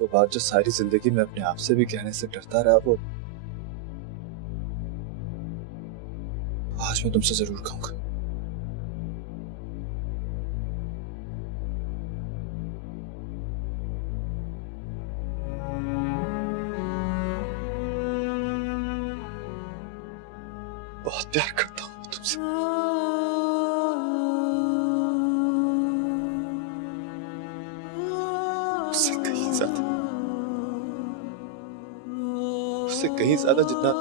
वो बात जो सारी जिंदगी में अपने आप से भी कहने से डरता रहा, वो आज मैं तुमसे जरूर कहूंगा। बहुत प्यार करता हूं तुमसे। उससे कहीं ज्यादा, उससे कहीं ज्यादा जितना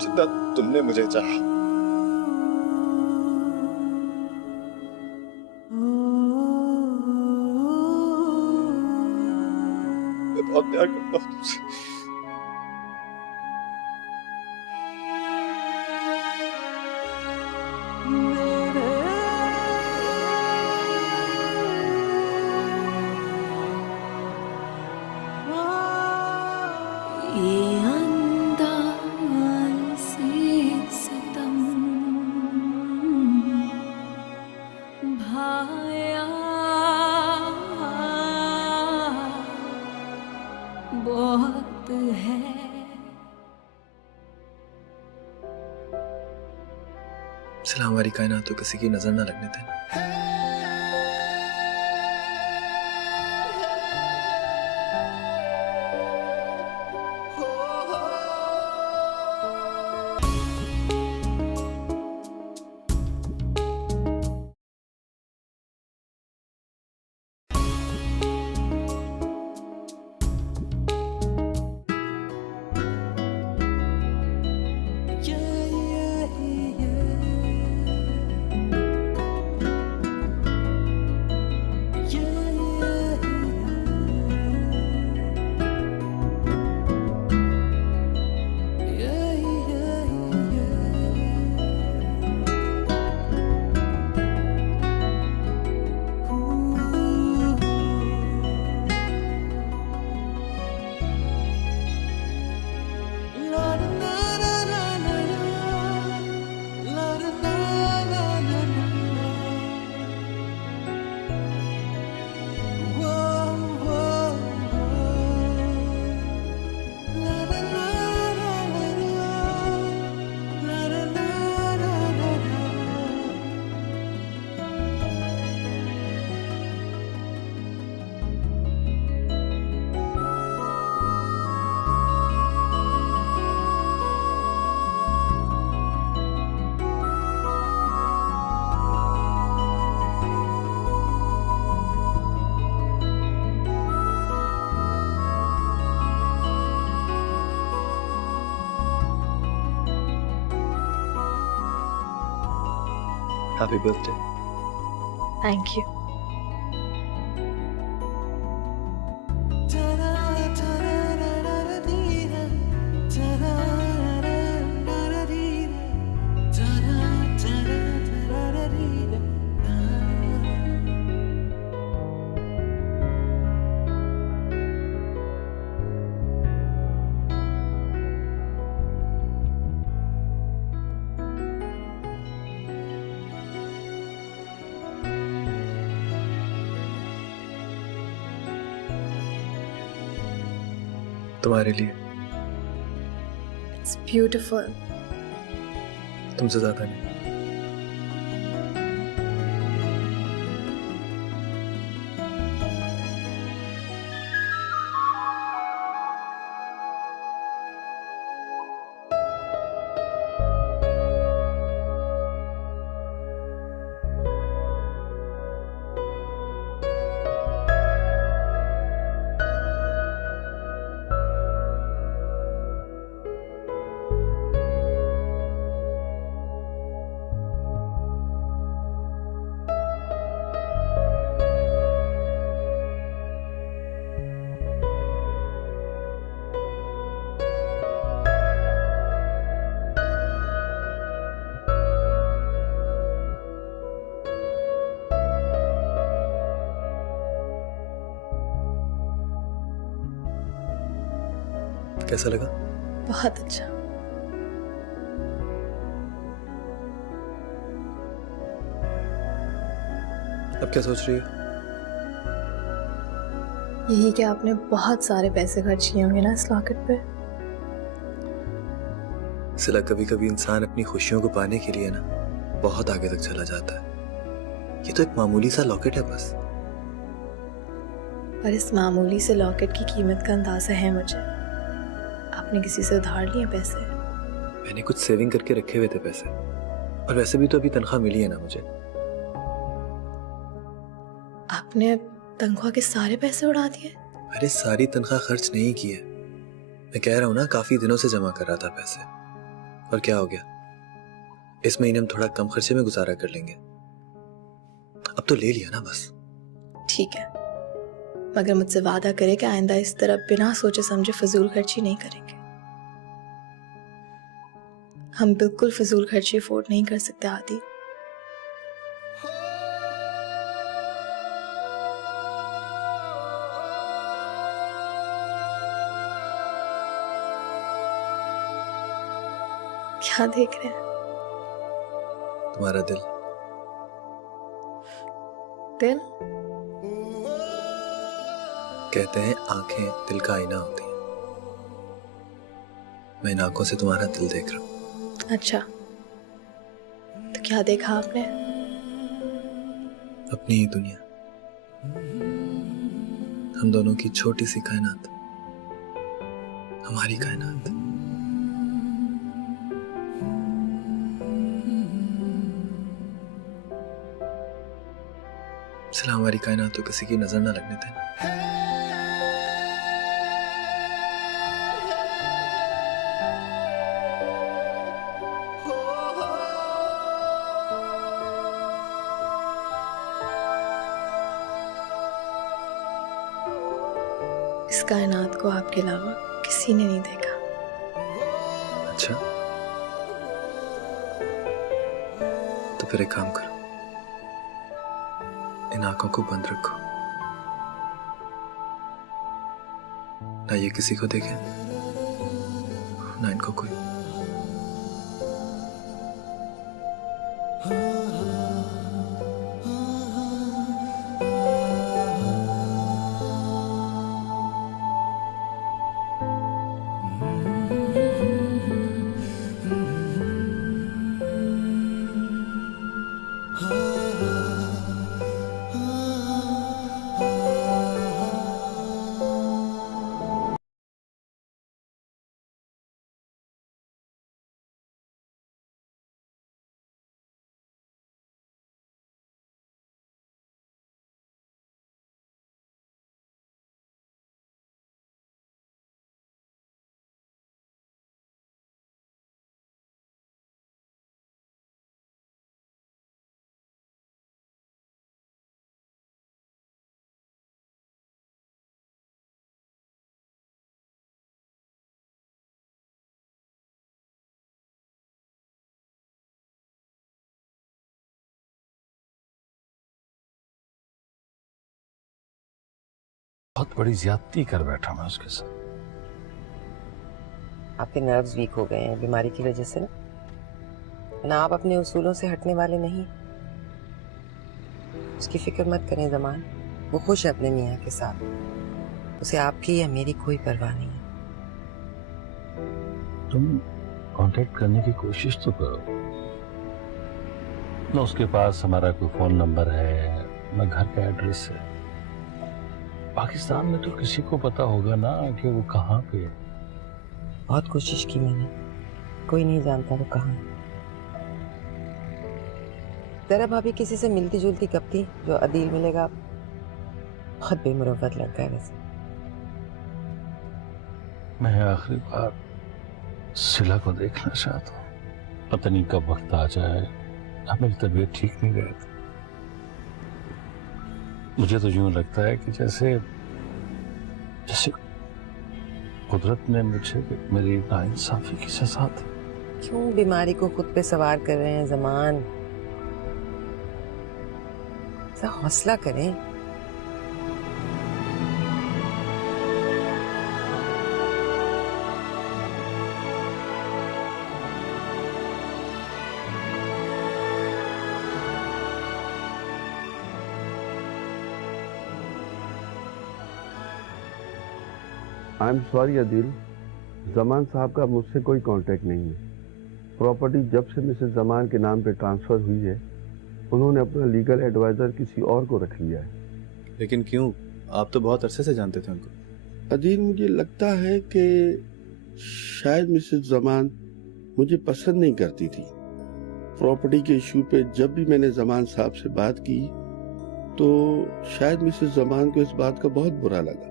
जितना तुमने मुझे चाहा। मैं बहुत प्यार करता हूं तुमसे। बहुत है सिला हमारी कायनात तो किसी की नजर ना लगने देना। Happy birthday. Thank you. तुम्हारे लिए। It's beautiful. तुमसे ज्यादा नहीं। कैसा लगा? बहुत अच्छा। अब क्या सोच रही है? यही कि आपने बहुत सारे पैसे खर्च किए होंगे ना इस लॉकेट पे। सिला, कभी कभी इंसान अपनी खुशियों को पाने के लिए ना बहुत आगे तक चला जाता है। ये तो एक मामूली सा लॉकेट है बस। पर इस मामूली से लॉकेट की कीमत का अंदाजा है मुझे। आपने किसी से उधार लिए पैसे? मैंने कुछ सेविंग करके रखे हुए थे पैसे, और वैसे भी तो अभी तनख्वाह मिली है ना मुझे। आपने तनख्वाह के सारे पैसे उड़ा दिए? अरे सारी तनख्वाह खर्च नहीं की है। मैं कह रहा हूँ ना, काफी दिनों से जमा कर रहा था पैसे। और क्या हो गया, इस महीने हम थोड़ा कम खर्चे में गुजारा कर लेंगे। अब तो ले लिया ना बस। ठीक है, मगर मुझसे वादा करे कि आइंदा इस तरह बिना सोचे समझे फजूल खर्ची नहीं करेंगे। हम बिल्कुल फजूल खर्ची अफोर्ड नहीं कर सकते आदि। क्या देख रहे हैं? तुम्हारा दिल। दिल? कहते हैं आंखें दिल का आईना होती हैं। मैं इन आंखों से तुम्हारा दिल देख रहा हूं। अच्छा, तो क्या देखा आपने? अपनी ही दुनिया, हम दोनों की छोटी सी कायनात, हमारी कायनात। सिला, हमारी कायनात तो किसी की नजर ना लगने दें। इस कायनात को आपके अलावा किसी ने नहीं देखा। अच्छा, तो फिर एक काम करो, इन आंखों को बंद रखो, ना ये किसी को देखे, ना इनको कोई। बहुत बड़ी ज्यादती कर बैठा मैं उसके साथ। आपके नर्व्स वीक हो गए हैं बीमारी की वजह से ना आप अपने उसूलों से हटने वाले नहीं। उसकी फिक्र मत करें ज़मान, वो खुश है अपने मियाँ के साथ। उसे आपकी या मेरी कोई परवाह नहीं है। तुम कांटेक्ट करने की कोशिश तो करो ना। उसके पास हमारा कोई फोन नंबर है ना घर का एड्रेस है। पाकिस्तान में तो किसी को पता होगा ना कि वो कहाँ पे है। बहुत कोशिश की मैंने, कोई नहीं जानता वो कहाँ है। जरा भाभी किसी से मिलती जुलती कब थी जो अदील मिलेगा? बहुत बेमुरव्वत लड़का है वैसे। मैं आखिरी बार सिला को देखना चाहता हूँ। पता नहीं कब वक्त आ जाए। मेरी तबीयत ठीक नहीं रहती। मुझे तो यूं लगता है कि जैसे जैसे कुदरत ने मुझे मेरी नाइंसाफी की सजा दी। क्यों बीमारी को खुद पे सवार कर रहे हैं ज़मान? हौसला करें। I am sorry Adil, Zaman साहब का मुझसे कोई कांटेक्ट नहीं है। प्रॉपर्टी जब से मिसेस जमान के नाम पे ट्रांसफर हुई है, उन्होंने अपना लीगल एडवाइजर किसी और को रख लिया है। लेकिन क्यों? आप तो बहुत अरसे से जानते थे उनको। अदिल, मुझे लगता है कि शायद मिसेस जमान मुझे पसंद नहीं करती थी। प्रॉपर्टी के इशू पे जब भी मैंने जमान साहब से बात की तो शायद मिसेस जमान को इस बात का बहुत बुरा लगा।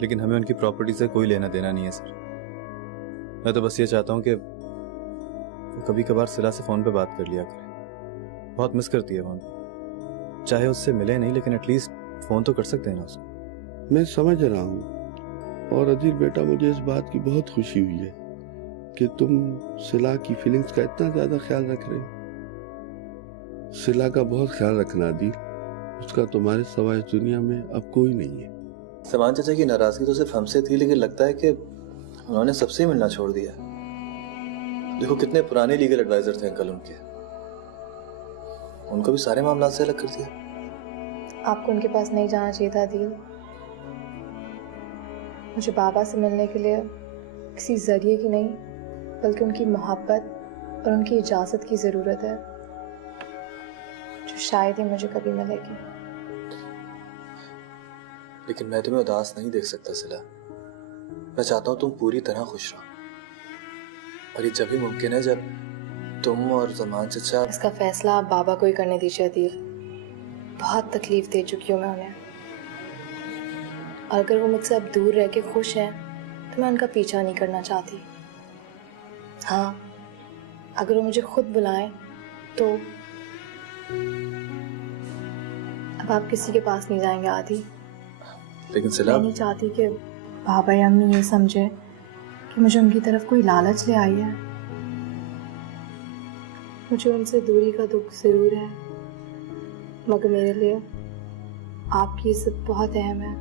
लेकिन हमें उनकी प्रॉपर्टी से कोई लेना देना नहीं है सर। मैं तो बस ये चाहता हूँ कि वो कभी कभार सिला से फोन पे बात कर लिया करे। बहुत मिस करती है फोन। चाहे उससे मिले नहीं, लेकिन एटलीस्ट फोन तो कर सकते हैं ना उसको। मैं समझ रहा हूँ, और अदिल बेटा, मुझे इस बात की बहुत खुशी हुई है कि तुम सिला की फीलिंग्स का इतना ज्यादा ख्याल रख रहे हो। सिला का बहुत ख्याल रखना अदिल, उसका तुम्हारे सिवाय इस दुनिया में अब कोई नहीं है। समान चाचा की नाराजगी तो सिर्फ हमसे थी, लेकिन लगता है कि उन्होंने सबसे मिलना छोड़ दिया। देखो कितने पुराने लीगल एडवाइजर थे अंकल उनके, उनको भी सारे मामला से अलग कर दिया। आपको उनके पास नहीं जाना चाहिए था दिल। मुझे बाबा से मिलने के लिए किसी जरिए की नहीं, बल्कि उनकी मोहब्बत और उनकी इजाज़त की ज़रूरत है, जो शायद ही मुझे कभी मिलेगी। लेकिन मैं तुम्हें उदास नहीं देख सकता सिला। मैं चाहता हूँ तुम पूरी तरह खुश रहो, और ये जब भी मुमकिन है जब तुम और जमान चचा। इसका फैसला आप बाबा को ही करने दीजिए अदील। बहुत तकलीफ दे चुकी हूँ मैं उन्हें, और अगर वो मुझसे अब दूर रह के खुश हैं तो मैं उनका पीछा नहीं करना चाहती। हाँ, अगर वो मुझे खुद बुलाएं तो। अब आप किसी के पास नहीं जाएंगे आदि। लेकिन सिला, मैं नहीं चाहती कि बाबा या अम्मी ये समझे कि मुझे उनकी तरफ कोई लालच ले आई है। मुझे उनसे दूरी का दुख जरूर है, मगर मेरे लिए आपकी इज्जत बहुत अहम है।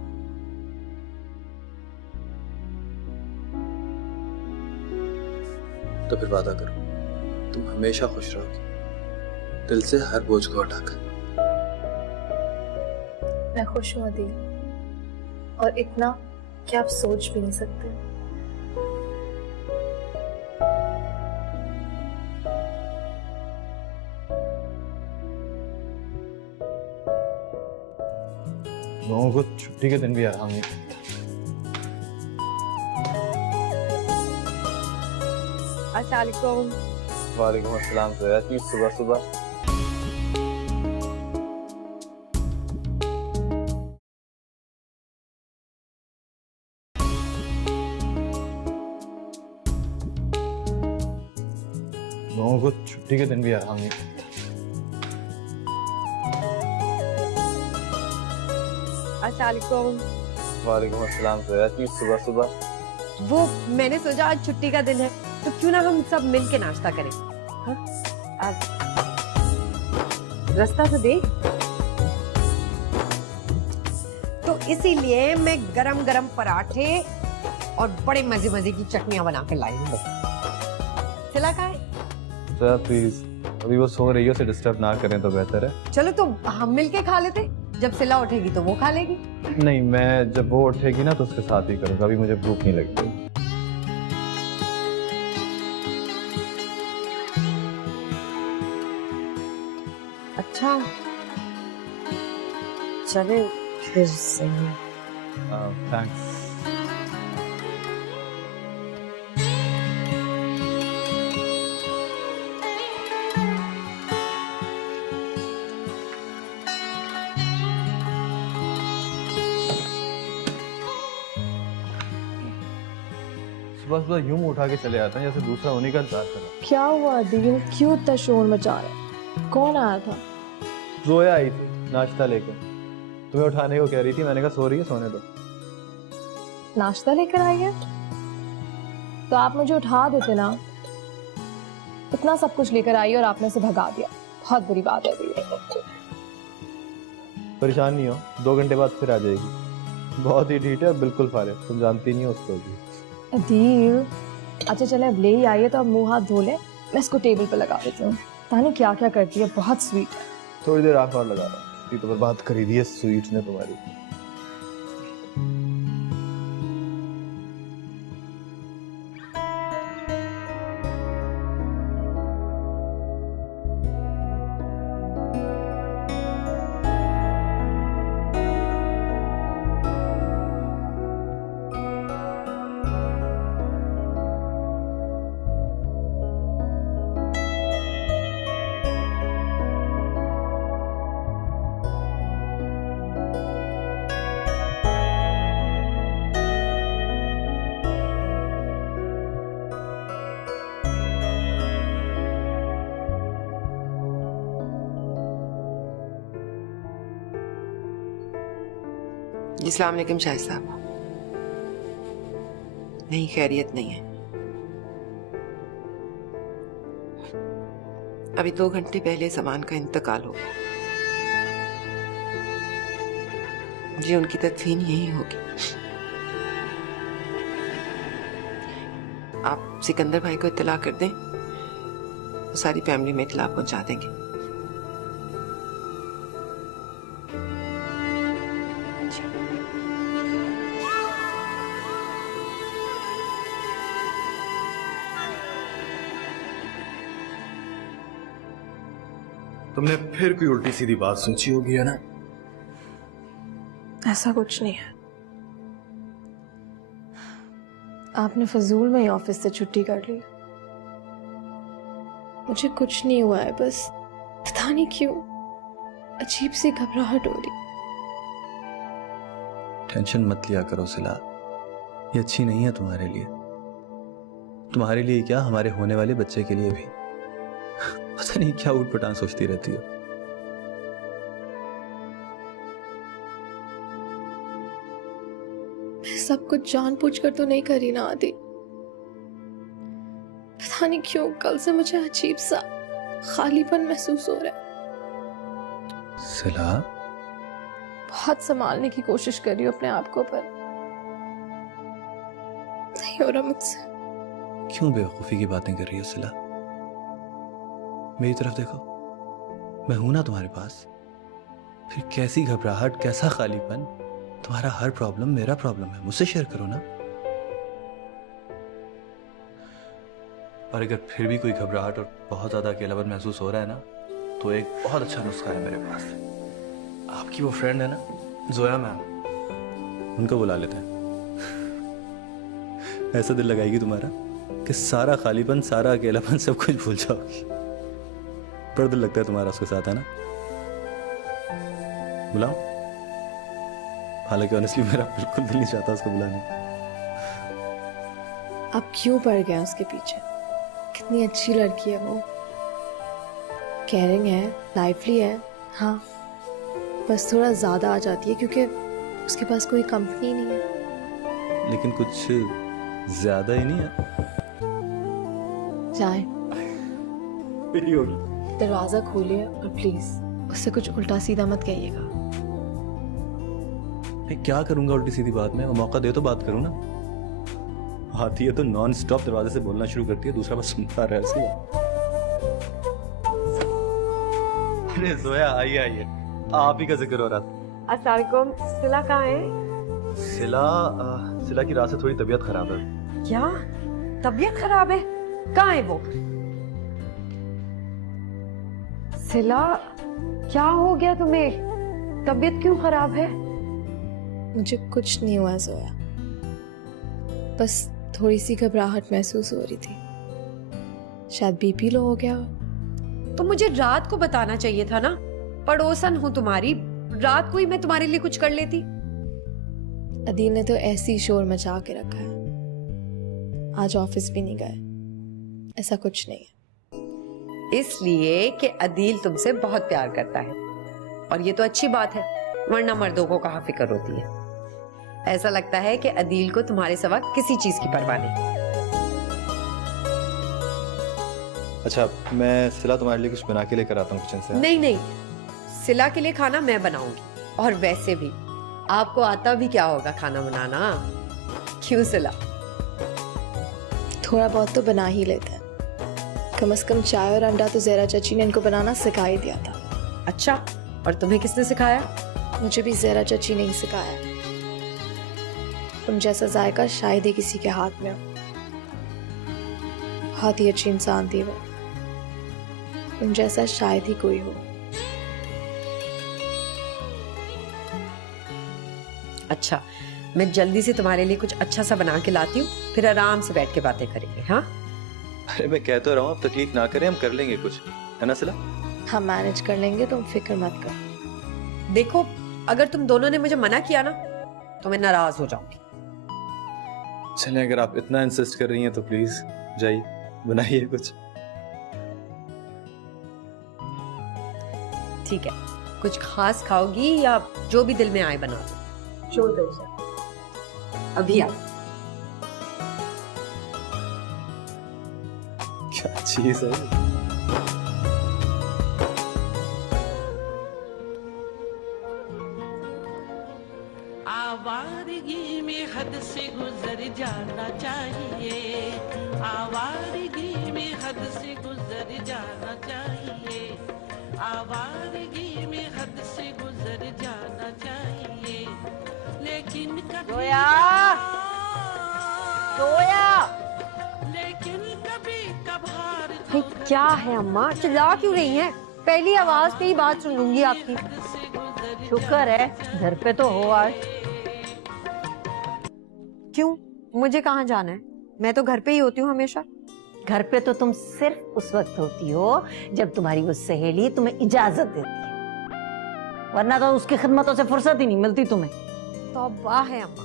तो फिर वादा करो तुम हमेशा खुश रहोगी, दिल से हर बोझ को उठाकर। मैं खुश हूँ अदील, और इतना कि आप सोच भी नहीं सकते। लोगों को छुट्टी के दिन भी आराम नहीं। अस्सलामुअलैकुम। वालेकुम अस्सलाम। तो यार सुबह सुबह लोगों को छुट्टी के दिन भी आराम नहीं। अस्सलामुअलैकुम। वालेकुम अस्सलाम। तो यार सुबह सुबह वो मैंने सोचा आज छुट्टी का दिन है तो क्यों ना हम सब मिल के नाश्ता करें। हाँ? रास्ता तो देख। तो इसीलिए मैं गरम गरम पराठे और बड़े मजे मजे की चटनियां बना कर लाई हूँ। सिला कहाँ है? सर प्लीज, अभी वो सो रही है, उसे डिस्टर्ब ना करें तो बेहतर है। चलो तो हम मिल के खा लेते, जब सिला उठेगी तो वो खा लेगी। नहीं, मैं जब वो उठेगी ना तो उसके साथ ही करूँगा, अभी मुझे भूख नहीं लगी। अच्छा चले फिर सही। थैंक्स। सुबह सुबह यूं उठा के चले आते हैं जैसे दूसरा उन्हीं का इंतजार कर रहा। क्या हुआ अदील, क्यों इतना शोर मचा रहे? कौन आया था? जोया आई थी नाश्ता लेकर, तुम्हें उठाने को कह रही थी। मैंने कहा सो रही है, सोने दो। नाश्ता लेकर आई है तो आप मुझे उठा देते ना। इतना सब कुछ लेकर आई और आपने उसे भगा दिया, बहुत बुरी बात है अदील। परेशान नहीं हो, 2 घंटे बाद फिर आ जाएगी। बहुत ही ढीठ है, बिल्कुल फारिग, तुम जानती नहीं हो उसको भी। अदील अच्छा चले, अब ले ही आई है तो अब मुंह हाथ धो ले। मैं इसको टेबल पर लगा देती हूँ, पता नहीं क्या क्या करती है, बहुत स्वीट है। थोड़ी देर आंख और लगा रहा, तो बर्बाद करी दी है स्वीट ने तुम्हारी। अस्सलाम वालेकुम शाह साहब। नहीं, खैरियत नहीं है। अभी 2 घंटे पहले जमान का इंतकाल हो गया। जी, उनकी तदफीन यही होगी। आप सिकंदर भाई को इत्तला कर दें, वो सारी फैमिली में इत्तला पहुंचा देंगे। तुमने फिर कोई उल्टी सीधी बात सोची होगी, है ना? ऐसा कुछ नहीं है। आपने फजूल में ही ऑफिस से छुट्टी कर ली। मुझे कुछ नहीं हुआ है, बस पता नहीं क्यों अजीब सी घबराहट हो रही। टेंशन मत लिया करो सिला, ये अच्छी नहीं है तुम्हारे लिए। तुम्हारे लिए क्या, हमारे होने वाले बच्चे के लिए भी। पता नहीं क्या ऊटपटांग सोचती रहती हो। मैं सब कुछ जानबूझकर तो नहीं करी ना आदि। पता नहीं क्यों कल से मुझे अजीब सा खालीपन महसूस हो रहा है। सिला, बहुत संभालने की कोशिश कर रही हूँ अपने आप को, पर नहीं हो रहा मुझसे। क्यों बेवकूफी की बातें कर रही हो सिला? मेरी तरफ देखो, मैं हूं ना तुम्हारे पास। फिर कैसी घबराहट, कैसा खालीपन? तुम्हारा हर प्रॉब्लम मेरा प्रॉब्लम है, मुझसे शेयर करो ना। और अगर फिर भी कोई घबराहट और बहुत ज्यादा अकेलापन महसूस हो रहा है ना, तो एक बहुत अच्छा नुस्खा है मेरे पास। आपकी वो फ्रेंड है ना, जोया मैम, उनको बुला लेते हैं। ऐसा दिल लगाएगी तुम्हारा कि सारा खालीपन, सारा अकेलापन, सब कुछ भूल जाओगी। पर दिल लगता है तुम्हारा उसके साथ, है ना? बुलाओ। हालांकि ऑनेस्टली मेरा बिल्कुल दिल नहीं चाहता उसको बुलाने। आप क्यों पड़ गए उसके पीछे? कितनी अच्छी लड़की है वो, केयरिंग है, लाइवली है। हाँ, बस थोड़ा ज्यादा आ जाती है क्योंकि उसके पास कोई कंपनी नहीं है। लेकिन कुछ ज्यादा ही नहीं है। जाए, दरवाजा खोलिए और प्लीज उससे कुछ उल्टा सीधा मत कहिएगा। मैं क्या करूंगा उल्टी सीधी बात में? वो मौका दे तो बात करूं ना। आती है तो नॉन स्टॉप दरवाजे से बोलना शुरू करती है, दूसरा बस सुनता रहा है। अरे जोया, आइए आइए, आप ही का जिक्र हो रहा था। अस्सलाम वालेकुम। सिला कहाँ है? सिला की रात से थोड़ी तबीयत खराब है। क्या तबीयत खराब है? कहाँ है वो? सिला, क्या हो गया तुम्हें? तबीयत क्यों खराब है? मुझे कुछ नहीं हुआ जोया, बस थोड़ी सी घबराहट महसूस हो रही थी। शायद बीपी लो हो गया। तो मुझे रात को बताना चाहिए था ना, पड़ोसन हूँ तुम्हारी, रात को ही मैं तुम्हारे लिए कुछ कर लेती। अदील ने तो ऐसी शोर मचा के रखा है, आज ऑफिस भी नहीं गए। ऐसा कुछ नहीं है। इसलिए कि अदील तुमसे बहुत प्यार करता है, और ये तो अच्छी बात है, वरना मर्दों को कहाँ फिक्र होती है। ऐसा लगता है कि अदील को तुम्हारे सिवा किसी चीज की परवाह नहीं। अच्छा, मैं सिला तुम्हारे लिए कुछ बना के लेकर आता हूँ किचन से। नहीं नहीं, सिला के लिए खाना मैं बनाऊंगी, और वैसे भी आपको आता भी क्या होगा खाना बनाना। क्यों सिला? थोड़ा बहुत तो बना ही लेते हैं। कम से कम चाय और अंडा तो ज़ेरा चाची ने इनको बनाना सिखा ही दिया था। अच्छा, और तुम्हें किसने सिखाया? मुझे भी ज़ेरा चाची ने ही सिखाया। तुम जैसा जायका शायद ही किसी के हाथ में हो। बहुत ही अच्छी इंसान थी वो, तुम जैसा शायद ही कोई हो। अच्छा, मैं जल्दी से तुम्हारे लिए कुछ अच्छा सा बना के लाती हूँ, फिर आराम से बैठ के बातें करेंगे। हाँ, अरे मैं कह तो रहा हूँ, आप तकलीफ ना करें, हम कर लेंगे कुछ, है ना सिला? हम मैनेज कर लेंगे, तुम फिक्र मत करो। देखो, अगर तुम दोनों ने मुझे मना किया ना, तो मैं नाराज हो जाऊंगी। चलें, अगर आप इतना इंसिस्ट कर रही हैं तो प्लीज जाइए, बनाइए कुछ। ठीक है, कुछ खास खाओगी या जो भी दिल में आए बना दो? शो दर्शन अभी आ। क्या चीज है? आवारगी में हद से गुजर जाना चाहिए, आवारगी में हद से गुजर जाना चाहिए, आवारगी में हद से गुजर जाना चाहिए, लेकिन कभी जोया लेकिन कभी कभार भाई क्या है अम्मा, चिल्ला क्यों रही हैं? पहली आवाज पे ही बात सुन लूंगी आपकी। शुक्र है घर पे तो हो आज। क्यों, मुझे कहाँ जाना है? मैं तो घर पे ही होती हूँ हमेशा। घर पे तो तुम सिर्फ उस वक्त होती हो जब तुम्हारी वो सहेली तुम्हें इजाजत देती है, वरना तो उसकी खिदमतों से फुर्सत ही नहीं मिलती तुम्हें। तो वाह है अम्मा,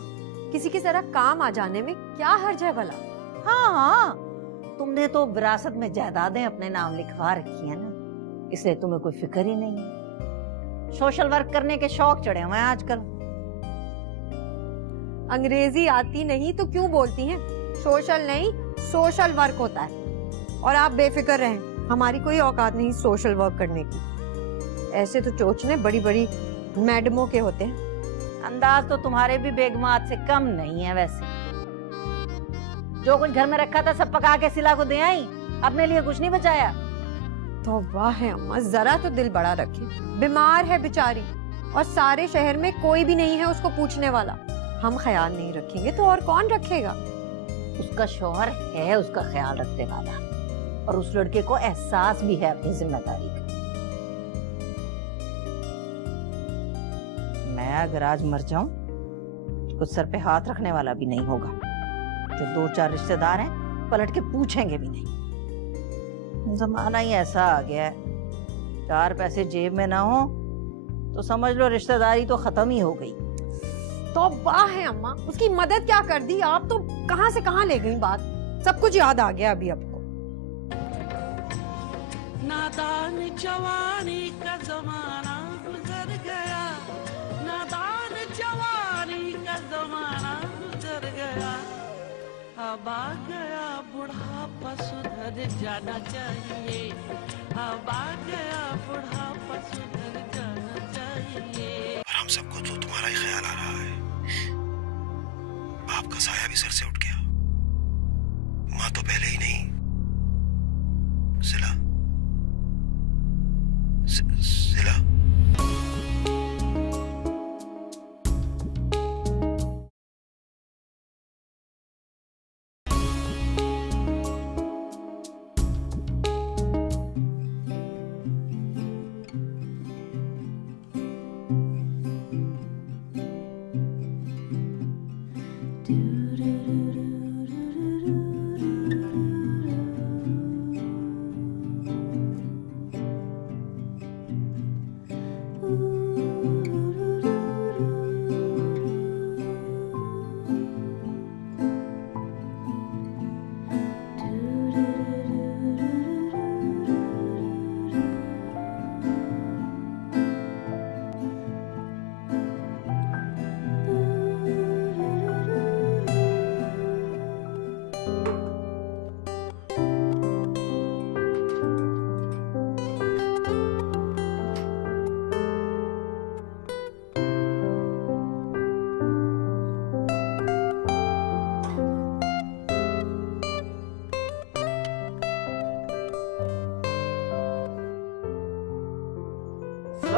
किसी की तरह काम आ जाने में क्या हर्ज है भला? हाँ, तुमने तो विरासत में जायदादें अपने नाम लिखवा रखी है ना, इसलिए तुम्हें कोई फिक्र ही नहीं है। सोशल वर्क करने के शौक चढ़े हुए हैं आजकल। अंग्रेजी आती नहीं तो क्यों बोलती हैं? सोशल नहीं, सोशल वर्क होता है। और आप बेफिक्र रहें, हमारी कोई औकात नहीं सोशल वर्क करने की। ऐसे तो चोचने बड़ी बड़ी मैडमों के होते हैं। अंदाज तो तुम्हारे भी बेगमात से कम नहीं है वैसे। जो कुछ घर में रखा था सब पका के सिला को दे आई, अपने लिए कुछ नहीं बचाया। तो वाह है अम्मा, जरा तो दिल बड़ा रखे। बीमार है बेचारी और सारे शहर में कोई भी नहीं है उसको पूछने वाला। हम ख्याल नहीं रखेंगे तो और कौन रखेगा? उसका शौहर है उसका ख्याल रखने वाला, और उस लड़के को एहसास भी है अपनी जिम्मेदारी का। मैं अगर आज मर जाऊं तो कुछ सर पे हाथ रखने वाला भी नहीं होगा। जो 2-4 रिश्तेदार हैं पलट के पूछेंगे भी नहीं। जमाना ही ऐसा आ गया है, 4 पैसे जेब में ना हो तो समझ लो रिश्तेदारी तो खत्म ही हो गई। तो वाह है अम्मा, उसकी मदद क्या कर दी आप? तो कहां से कहां ले गई बात। सब कुछ याद आ गया अभी आपको। नादान जवानी का जमाना गुजर गया, नादान जवानी का जमाना गुजर गया, अब आ गया बुढ़ापा सुधर जाना चाहिए, अब आ गया बुढ़ापा सुधर जाना चाहिए। और हम सबको तो तुम्हारा ही ख्याल आ रहा है। बाप का साया भी सर से उठ गया, माँ तो पहले ही नहीं। सिला सिला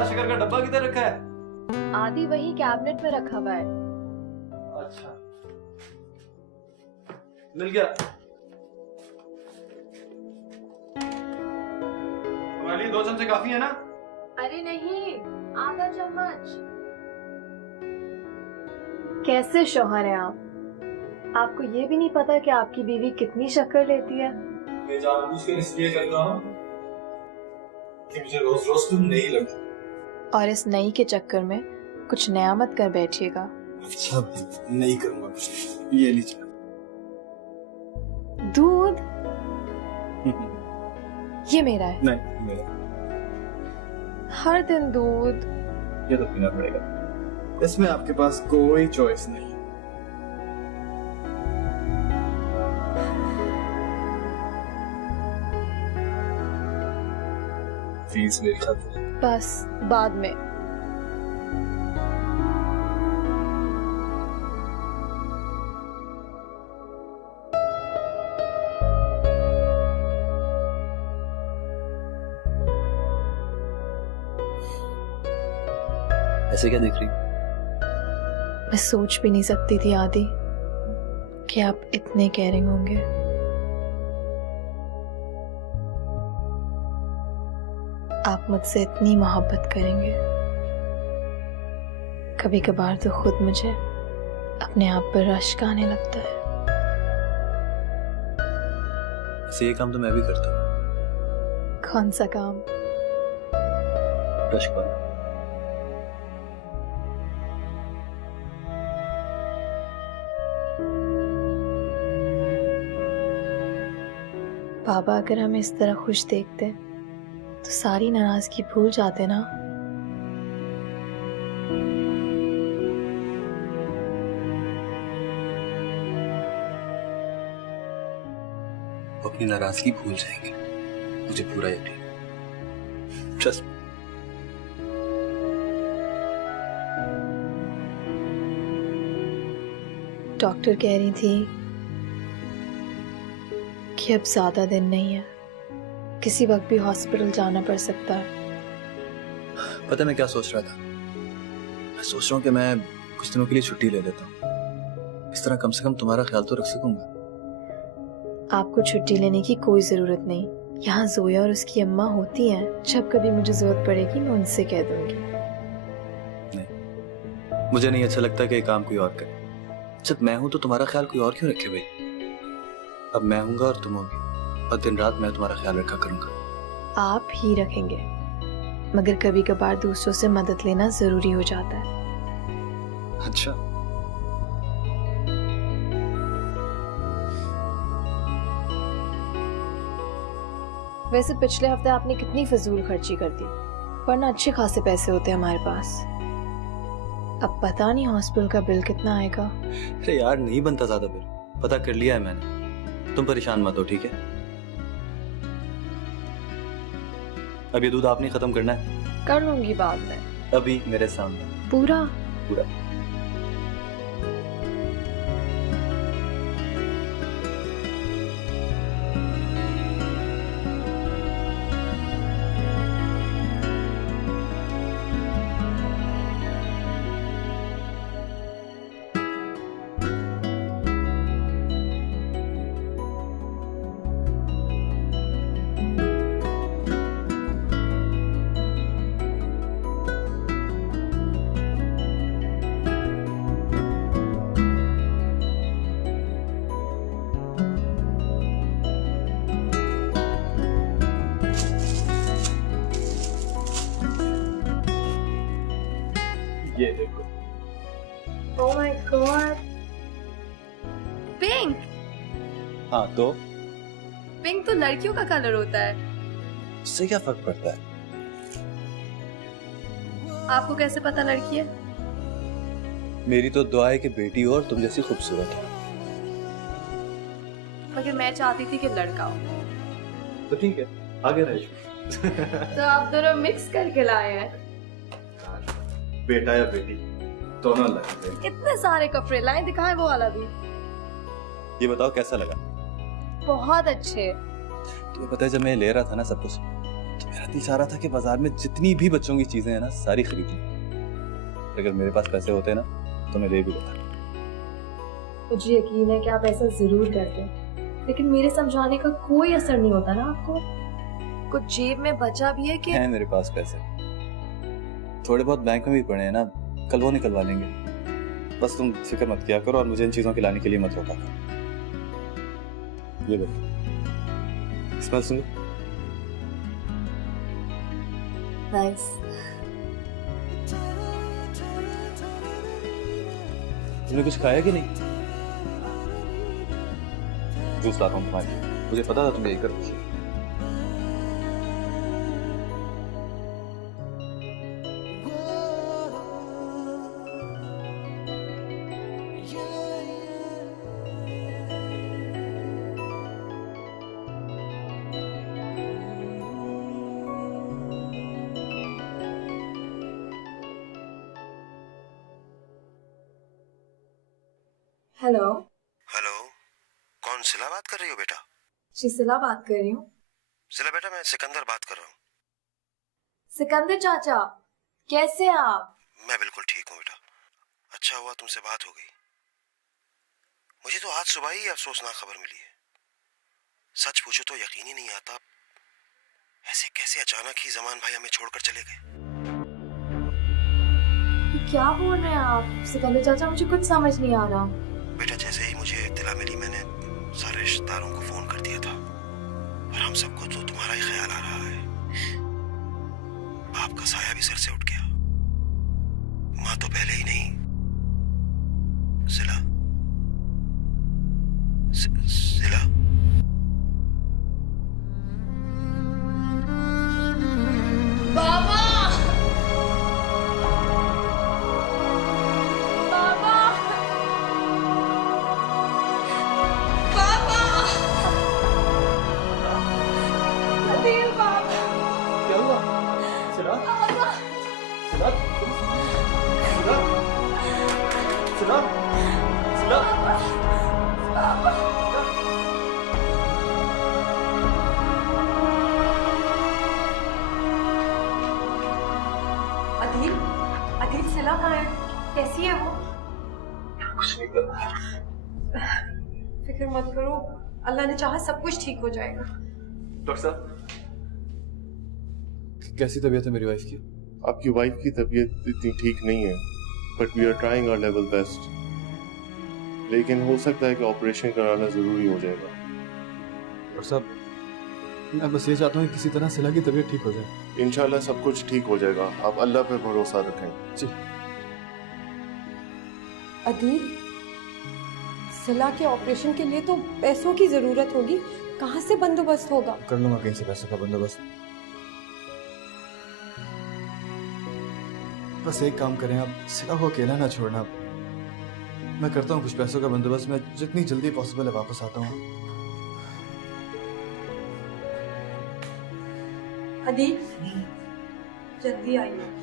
शिकर का डब्बा किधर रखा है? आदि वही कैबिनेट में रखा हुआ है। अच्छा, मिल गया। तुम्हारे लिए 2 चमचे काफी है ना? अरे नहीं, आधा चम्मच। कैसे शौहर हैं आप? आपको ये भी नहीं पता कि आपकी बीवी कितनी शक्कर लेती है? मैं जानबूझकर इसलिए करता हूँ कि मुझे रोज रोज तुम नहीं लगती। और इस नई के चक्कर में कुछ नया मत कर बैठिएगा। अच्छा, नहीं करूंगा कुछ। ये लीजिए दूध। ये मेरा है। नहीं, मेरा। हर दिन दूध। ये तो पीना पड़ेगा। इसमें आपके पास कोई चॉइस नहीं। फीस मेरी खातिर। बस बाद में। ऐसे क्या देख रही? मैं सोच भी नहीं सकती थी आदि कि आप इतने केयरिंग होंगे। आप मुझसे इतनी मोहब्बत करेंगे। कभी कभार तो खुद मुझे अपने आप पर रश्क आने लगता है। ऐसे ये काम तो मैं भी करता हूँ। कौन सा काम? रश्क वाला। बाबा अगर हमें इस तरह खुश देखते तो सारी नाराजगी भूल जाते ना। वो अपनी नाराजगी भूल जाएंगे, मुझे पूरा यकीन। Trust me. डॉक्टर कह रही थी कि अब ज्यादा दिन नहीं है, किसी वक्त भी हॉस्पिटल जाना पड़ सकता है। पता है मैं क्या सोच रहा था? मैं सोच रहा हूँ कि मैं कुछ दिनों के लिए छुट्टी ले लेता हूँ। इस तरह कम से कम तुम्हारा ख्याल तो रख सकूंगा। आपको छुट्टी लेने की कोई जरूरत नहीं। यहाँ जोया और उसकी अम्मा होती हैं। जब कभी मुझे जरूरत पड़ेगी मैं उनसे कह दूंगी। नहीं, मुझे नहीं अच्छा लगता कि ये काम कोई और करे। जब मैं हूं तो तुम्हारा ख्याल कोई और क्यों रखे भाई? अब मैं हूंगा और तुम होगी, और दिन रात मैं तुम्हारा ख्याल रखा करूंगा। आप ही रखेंगे, मगर कभी कभार दूसरों से मदद लेना जरूरी हो जाता है। अच्छा, वैसे पिछले हफ्ते आपने कितनी फजूल खर्ची कर दी, वरना अच्छे खासे पैसे होते हमारे पास। अब पता नहीं हॉस्पिटल का बिल कितना आएगा। अरे यार नहीं बनता ज्यादा बिल, पता कर लिया है मैंने। तुम परेशान मत हो, ठीक है? अब ये दूध आपने खत्म करना है। कर लूंगी बाद में। अभी मेरे सामने पूरा पूरा। ये देखो। Oh my God, pink. हाँ तो पिंक तो लड़कियों का कलर होता है। उससे क्या फर्क पड़ता है? आपको कैसे पता लड़की है? मेरी तो दुआ है कि बेटी हो और तुम जैसी खूबसूरत हो। मगर मैं चाहती थी कि लड़का हो। तो ठीक है, आगे रह। तो आप दोनों मिक्स करके लाए हैं। बेटा या बेटी दोनों लगे। इतने सारे कपड़े लाए, दिखाएं वो वाला भी। ये बताओ कैसा लगा? बहुत अच्छे। तुम्हें पता है जब मैं ले रहा था ना सब कुछ, तो मेरा दिल चाह रहा था कि बाजार में जितनी भी बच्चों की चीजें हैं ना सारी खरीद लूं। अगर मेरे पास पैसे होते ना तो मैं ले भी लेता। मुझे यकीन है कि आप ऐसा जरूर करते, लेकिन मेरे समझाने का कोई असर नहीं होता ना आपको। कुछ जेब में बचा भी है कि? है मेरे पास पैसे, थोड़े बहुत बैंक में भी पड़े हैं ना, कल वो निकलवा लेंगे। बस तुम फिक्र मत किया करो और मुझे इन चीजों के लाने के लिए मत रोका करो। ये देखो, स्मेल सुनो। नाइस। तुमने कुछ खाया कि नहीं? जूस लाता हूँ तुम्हारे लिए। मुझे पता था तुम यही करोगे। हेलो। हेलो, कौन सिला बात कर रही हो बेटा? जी सिला बात कर रही हूँ। सिला बेटा, मैं सिकंदर बात कर रहा हूँ। सिकंदर चाचा, कैसे हैं आप? मैं बिल्कुल ठीक हूँ बेटा। अच्छा हुआ तुमसे बात हो गई। मुझे तो आज सुबह ही अफसोसनाक खबर मिली है। सच पूछो तो यकीन ही नहीं आता, ऐसे कैसे अचानक ही जमान भाई हमें छोड़कर चले गए। क्या बोल रहे हैं आप सिकंदर चाचा? मुझे कुछ समझ नहीं आ रहा। बेटा, जैसे ही मुझे इत्तला मिली मैंने सारे रिश्तेदारों को फोन कर दिया था, और हम सबको तो तुम्हारा ही ख्याल आ रहा है। बाप का साया भी सर से उठ गया। माँ तो पहले ही नहीं। सिला, सिला, बाबा, बाबा, बाबा, अदील बाबा। क्या हुआ? सिला? बाबा, सिला? सिला? सिला? बाबा। अदील, अदील सिला कहाँ है? कैसी है वो? कुछ नहीं कर। फिक्र मत करो, अल्लाह ने चाहा सब कुछ ठीक हो जाएगा। डॉक्टर साहब, कैसी तबीयत है मेरी वाइफ की? आपकी वाइफ की तबीयत इतनी ठीक नहीं है, but we are trying our level best. लेकिन हो सकता है कि ऑपरेशन कराना जरूरी हो जाएगा। डॉक्टर साहब, मैं बस ये चाहता हूँ कि किसी तरह सिला की तबीयत ठीक हो जाए। इंशाल्लाह सब कुछ ठीक हो जाएगा, आप अल्लाह पे भरोसा रखें। जी। अदील, सिला के ऑपरेशन के लिए तो पैसों की जरूरत होगी, कहाँ से बंदोबस्त होगा? कर लूंगा कहीं से पैसों का बंदोबस्त। बस एक काम करें आप, सिला को अकेला ना छोड़ना। मैं करता हूँ कुछ पैसों का बंदोबस्त। मैं जितनी जल्दी पॉसिबल है वापस आता हूँ। अदील, जल्दी आइए।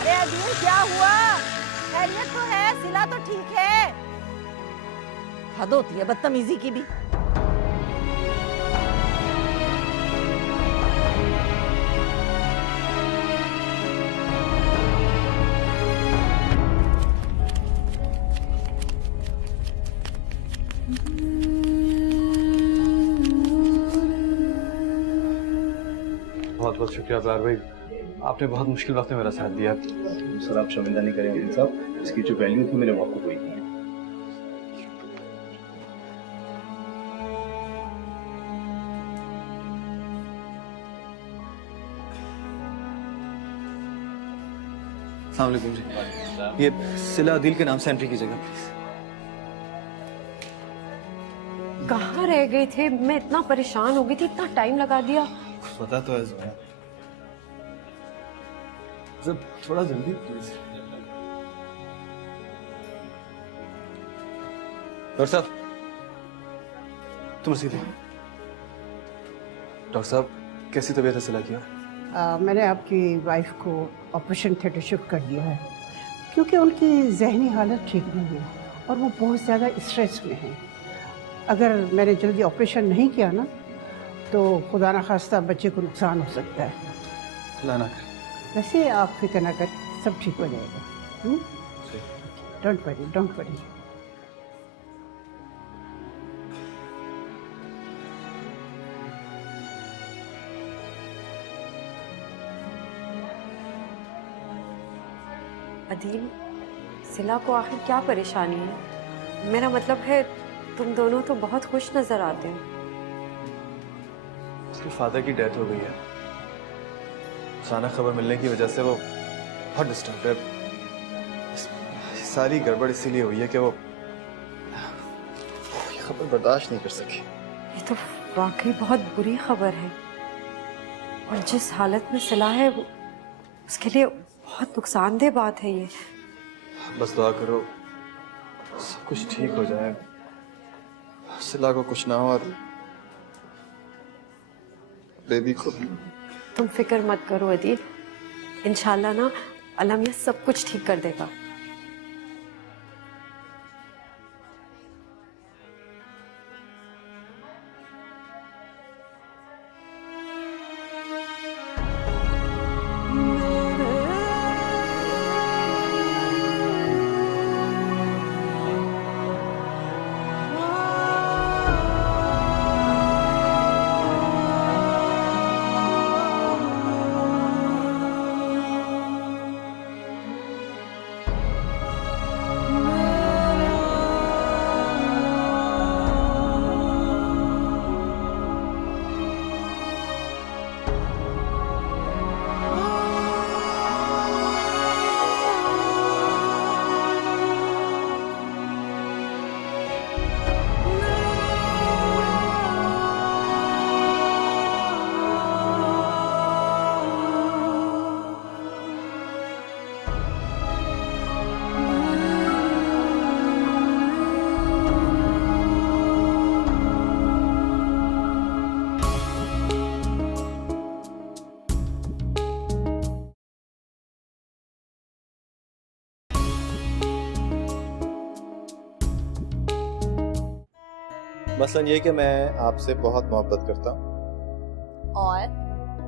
अरे अदील, क्या हुआ? खैरियत तो है? सिला तो ठीक है? हद होती है बदतमीजी की भी। बहुत बहुत शुक्रिया अबरार भाई, आपने बहुत मुश्किल वक्त में मेरा साथ दिया। सर आप शर्मिंदा नहीं करें वकील साहब, इसकी जो वैल्यू थी मैंने वो आपको कोई दी है। अस्सलाम वालेकुम जी, ये सिला अदील के नाम से एंट्री कीजिएगा प्लीज। कहाँ रह गए थे? मैं इतना परेशान हो गई थी, इतना टाइम लगा दिया। पता तो है ज़ोया। सर थोड़ा जल्दी प्लीज। डॉक्टर साहब, तुम सीधे। डॉक्टर साहब, कैसी तबीयत है सिला की? मैंने आपकी वाइफ को ऑपरेशन थिएटर शिफ्ट कर दिया है क्योंकि उनकी जहनी हालत ठीक नहीं है और वो बहुत ज़्यादा स्ट्रेस में हैं। अगर मैंने जल्दी ऑपरेशन नहीं किया ना तो खुदा न खास्ता बच्चे को नुकसान हो सकता है। अल्लाह ना करे। वैसे आप फिक्र ना करें, सब ठीक हो जाएगा। Don't worry, don't worry. Adeel, सिला को आखिर क्या परेशानी है? मेरा मतलब है तुम दोनों तो बहुत खुश नजर आते हो। उसके फादर की डेथ हो गई है। अचानक खबर मिलने की वजह से वो बहुत डिस्टर्ब है। सारी गड़बड़ इसीलिए हुई है कि वो ये खबर बर्दाश्त नहीं कर सकी। ये तो वाकई बहुत बुरी खबर है, और जिस हालत में सिला है उसके लिए बहुत नुकसानदेह बात है ये। बस दुआ करो सब कुछ ठीक हो जाए, सिला को कुछ ना हो और बेबी को भी। तुम फिक्र मत करो अदील, इंशाल्लाह ना अल्लाह मियां सब कुछ ठीक कर देगा। मसलन ये कि मैं आपसे बहुत मोहब्बत करता हूँ,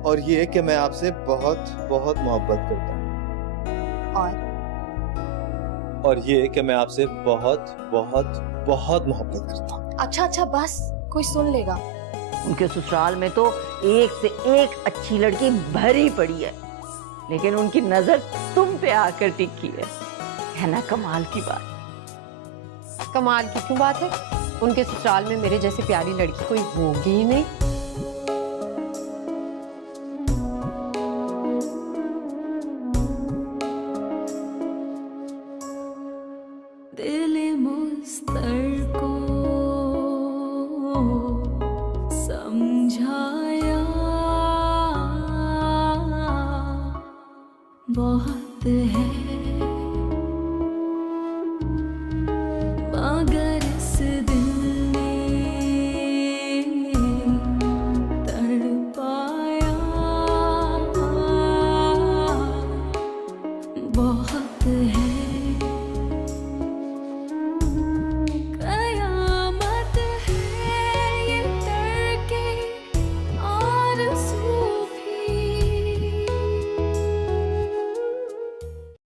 और ये कि मैं आपसे बहुत बहुत मोहब्बत करता हूँ, और ये कि मैं आपसे बहुत बहुत बहुत मोहब्बत करता हूँ। अच्छा अच्छा बस, कोई सुन लेगा। उनके ससुराल में तो एक से एक अच्छी लड़की भरी पड़ी है, लेकिन उनकी नजर तुम पे आकर टिकी है ना? कमाल की बात। कमाल की क्यों बात है? उनके ससुराल में मेरे जैसी प्यारी लड़की कोई होगी ही नहीं। दिल मुस्तर को समझाया बहुत है।